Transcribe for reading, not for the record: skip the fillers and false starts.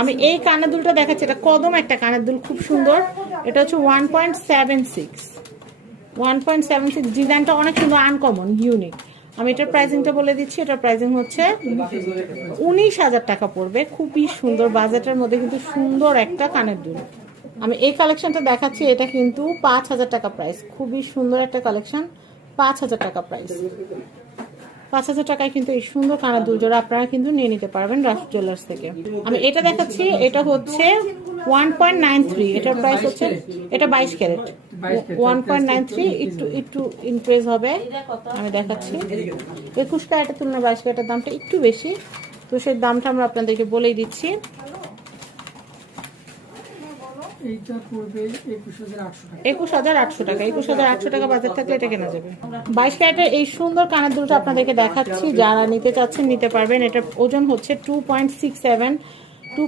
আমি এই কানের দুলটা দেখাচ্ছি, এটা কদম একটা কানের দুল, খুব সুন্দর। এটা হচ্ছে 1.76 ডিজাইনটা অনেক সুন্দর, আনকমন, ইউনিক। আমি এটার প্রাইসিংটা বলে দিচ্ছি, এটার প্রাইসিং হচ্ছে 19,000 টাকা পড়বে। খুবই সুন্দর বাজেটের মধ্যে কিন্তু সুন্দর একটা কানের দুল। আমি এই কালেকশনটা দেখাচ্ছি, এটা কিন্তু 5,000 টাকা প্রাইস। খুবই সুন্দর একটা কালেকশন, 5,000 টাকা প্রাইস। 5,000 টাকায় কিন্তু এই সুন্দর কানের দুল জোড়া আপনারা কিন্তু নিয়ে নিতে পারবেন রাশ জুয়েলার্স থেকে। আমি এটা দেখাচ্ছি, এটা হচ্ছে 1.93, এটার প্রাইস হচ্ছে, এটা 22 ক্যারেট, 1.93, একটু ইনক্রিজ হবে। আমি দেখাচ্ছি 21 ক্যারেটের তুলনায় 22 ক্যারেটের দামটা একটু বেশি, তো সেই দামটা আমরা আপনাদেরকে বলেই দিচ্ছি। এইটা পড়বে 21,800 টাকা। 21,800 টাকা বাজার থাকলে এটা কেনা যাবে। 22 ক্যারেটের এই সুন্দর কানের দুলটা আপনাদেরকে দেখাচ্ছি, যারা নিতে চাচ্ছেন নিতে পারবেন। এটার ওজন হচ্ছে 2.67